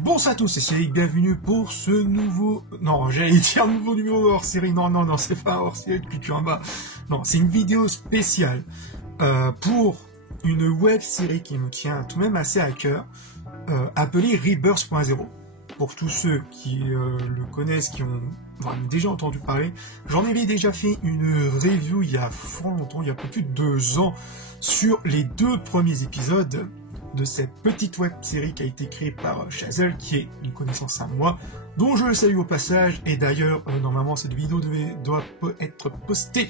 Bonsoir à tous, c'est Cédric, bienvenue pour ce nouveau... Non, j'allais dire nouveau numéro hors série, non, c'est pas hors série de Culture en bas. Non, c'est une vidéo spéciale pour une web série qui me tient tout de même assez à cœur, appelée Rebirth.0. Pour tous ceux qui le connaissent, qui ont déjà entendu parler, j'en avais déjà fait une review il y a fort longtemps, il y a plus de 2 ans, sur les 2 premiers épisodes de cette petite web série qui a été créée par Chazelle, qui est une connaissance à moi, dont je le salue au passage, et d'ailleurs, normalement cette vidéo doit être postée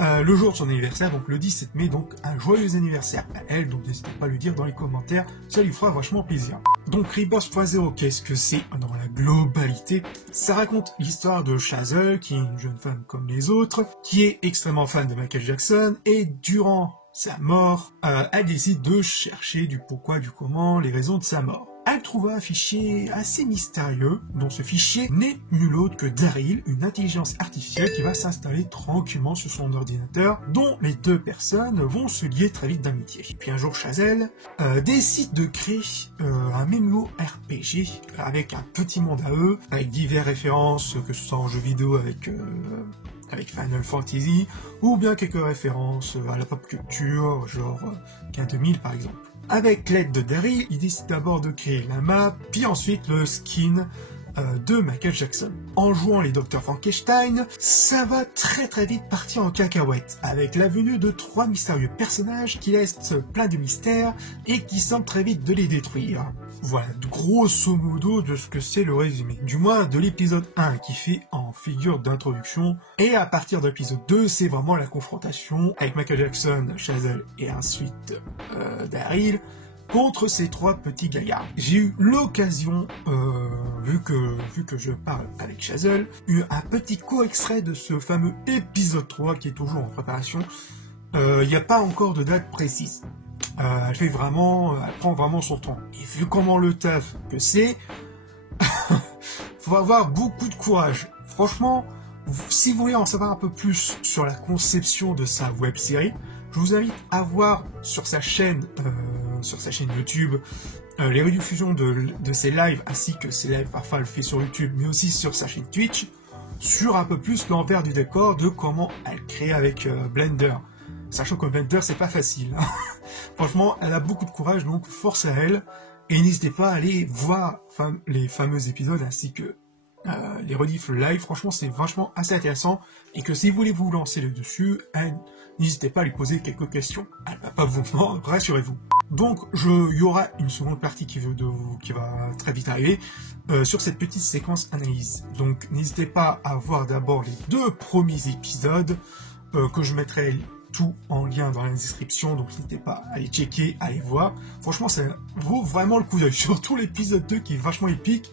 le jour de son anniversaire, donc le 17 mai, donc un joyeux anniversaire à elle, donc n'hésitez pas à le dire dans les commentaires, ça lui fera vachement plaisir. Donc Rebirth.0, qu'est-ce que c'est dans la globalité? Ça raconte l'histoire de Chazelle, qui est une jeune femme comme les autres, qui est extrêmement fan de Michael Jackson, et durant sa mort, elle décide de chercher du pourquoi, du comment, les raisons de sa mort. Elle trouva un fichier assez mystérieux, dont ce fichier n'est nul autre que Daryl, une intelligence artificielle qui va s'installer tranquillement sur son ordinateur, dont les 2 personnes vont se lier très vite d'amitié. Puis un jour, Chazelle décide de créer un MMORPG avec un petit monde à eux, avec diverses références, que ce soit en jeu vidéo avec Final Fantasy, ou bien quelques références à la pop culture, genre K2000 par exemple. Avec l'aide de Daryl, il décide d'abord de créer la map, puis ensuite le skin de Michael Jackson. En jouant les Dr Frankenstein, ça va très vite partir en cacahuète, avec la venue de 3 mystérieux personnages qui laissent plein de mystères et qui semblent très vite de les détruire. Voilà, grosso modo de ce que c'est le résumé. Du moins de l'épisode 1 qui fait en figure d'introduction, et à partir de l'épisode 2, c'est vraiment la confrontation avec Michael Jackson, Chazelle et ensuite Daryl, contre ces 3 petits gaillards. J'ai eu l'occasion, vu que je parle avec Chazelle, un petit court extrait de ce fameux épisode 3 qui est toujours en préparation. Il n'y a pas encore de date précise. Elle prend vraiment son temps. Et vu comment le taf que c'est, faut avoir beaucoup de courage. Franchement, si vous voulez en savoir un peu plus sur la conception de sa web série, je vous invite à voir sur sa chaîne YouTube, les rediffusions de ses lives, ainsi que ses lives parfois elle fait sur YouTube, mais aussi sur sa chaîne Twitch, sur un peu plus l'envers du décor de comment elle crée avec Blender. Sachant que Blender, c'est pas facile. Franchement, elle a beaucoup de courage, donc force à elle. Et n'hésitez pas à aller voir les fameux épisodes, ainsi que les rediffs live. Franchement, c'est vachement assez intéressant. Et que si vous voulez vous lancer dessus, n'hésitez pas à lui poser quelques questions. Elle va pas vous vendre, rassurez-vous. Donc, il y aura une seconde partie qui va très vite arriver sur cette petite séquence analyse. Donc, n'hésitez pas à voir d'abord les 2 premiers épisodes que je mettrai tout en lien dans la description, donc n'hésitez pas à les checker, à les voir. Franchement, ça vaut vraiment le coup d'œil, surtout l'épisode 2 qui est vachement épique,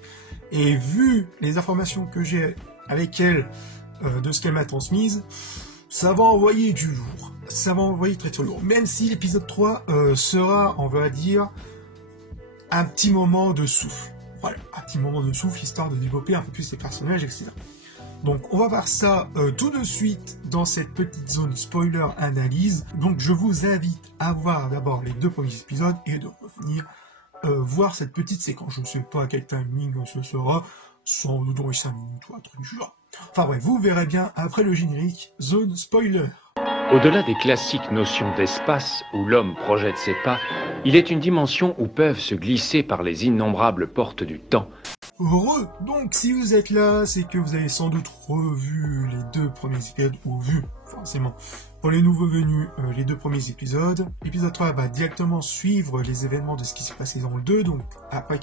et vu les informations que j'ai avec elle, de ce qu'elle m'a transmise, ça va envoyer du lourd, ça va envoyer très lourd, même si l'épisode 3 sera, on va dire, un petit moment de souffle. Voilà, un petit moment de souffle, histoire de développer un peu plus les personnages, etc. Donc on va voir ça tout de suite dans cette petite zone spoiler analyse. Donc je vous invite à voir d'abord les 2 premiers épisodes et de revenir voir cette petite séquence. Je ne sais pas à quel timing ce sera, sans doute dans les 5 minutes ou un truc du genre. Enfin bref, vous verrez bien après le générique, zone spoiler. Au-delà des classiques notions d'espace où l'homme projette ses pas, il est une dimension où peuvent se glisser par les innombrables portes du temps. Donc si vous êtes là, c'est que vous avez sans doute revu les 2 premiers épisodes, ou vu, forcément, pour les nouveaux venus, les 2 premiers épisodes. L'épisode 3 va directement suivre les événements de ce qui s'est passé dans le 2, donc après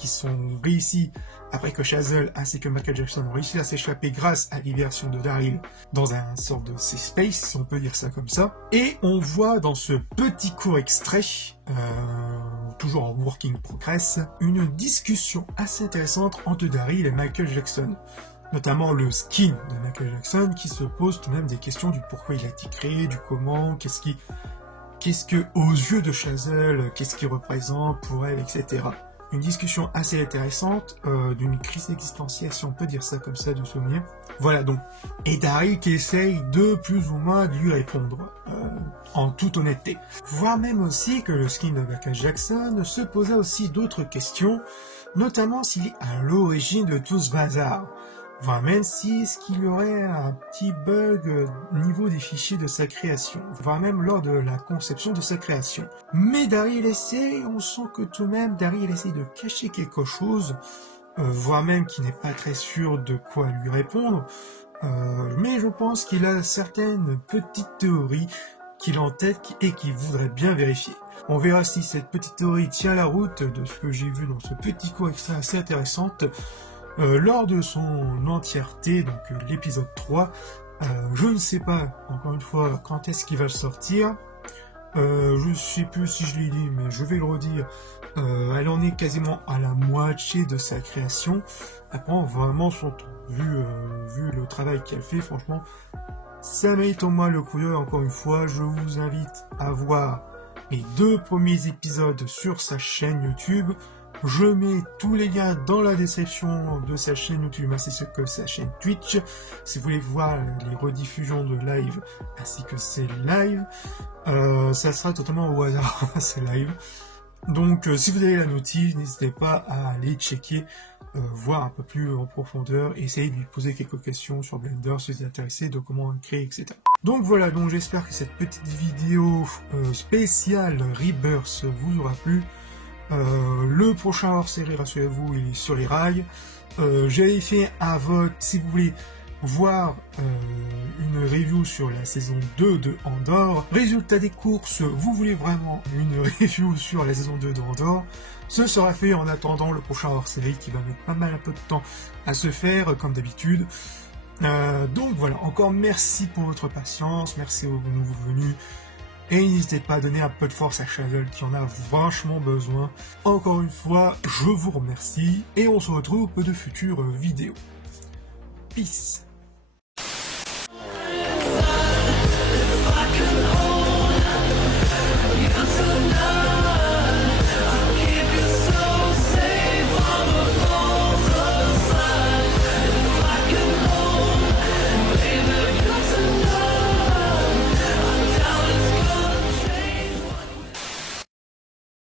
après que Chazelle ainsi que Michael Jackson ont réussi à s'échapper grâce à l'immersion de Daryl dans un sort de safe space, si on peut dire ça comme ça. Et on voit dans ce petit court extrait, toujours en working progress, une discussion assez intéressante entre Daryl et Michael Jackson. Notamment le skin de Michael Jackson qui se pose tout de même des questions du pourquoi il a été créé, du comment, qu'est-ce qui qu'est-ce que, aux yeux de Chazelle, qu'est-ce qu'il représente pour elle, etc. Une discussion assez intéressante, d'une crise existentielle, si on peut dire ça comme ça, de souvenir. Voilà donc. Et Daryl qui essaye de plus ou moins lui répondre, en toute honnêteté. Voire même aussi que le skin de Michael Jackson se posait aussi d'autres questions, notamment s'il est à l'origine de tout ce bazar. Voire même si est-ce qu'il y aurait un petit bug au niveau des fichiers de sa création, voire même lors de la conception de sa création. Mais Daryl essaie, on sent que tout de même Daryl essaie de cacher quelque chose, voire même qu'il n'est pas très sûr de quoi lui répondre, mais je pense qu'il a certaines petites théories qu'il a en tête et qu'il voudrait bien vérifier. On verra si cette petite théorie tient la route de ce que j'ai vu dans ce petit cours extra assez intéressante. Lors de son entièreté, donc l'épisode 3, je ne sais pas, encore une fois, quand est-ce qu'il va sortir, je ne sais plus si je l'ai dit, mais je vais le redire, elle en est quasiment à la moitié de sa création, elle prend vraiment son temps, vu le travail qu'elle fait, franchement, ça mérite au moins le coup d'œil. Encore une fois, je vous invite à voir les 2 premiers épisodes sur sa chaîne YouTube. Je mets tous les liens dans la description de sa chaîne YouTube ainsi que sa chaîne Twitch. Si vous voulez voir les rediffusions de live ainsi que ses lives, ça sera totalement au hasard, ces lives. Donc si vous avez la notice, n'hésitez pas à aller checker, voir un peu plus en profondeur, et essayer de lui poser quelques questions sur Blender si vous êtes intéressé de comment créer, etc. Donc voilà, donc j'espère que cette petite vidéo spéciale Rebirth vous aura plu. Le prochain hors-série, rassurez-vous, il est sur les rails. J'avais fait un vote, si vous voulez voir une review sur la saison 2 de Andor. Résultat des courses, vous voulez vraiment une review sur la saison 2 de Andor, ce sera fait en attendant le prochain hors-série qui va mettre pas mal un peu de temps à se faire, comme d'habitude. Donc voilà, encore merci pour votre patience, merci aux nouveaux venus. Et n'hésitez pas à donner un peu de force à Chazelle qui en a vachement besoin. Encore une fois, je vous remercie et on se retrouve pour de futures vidéos. Peace.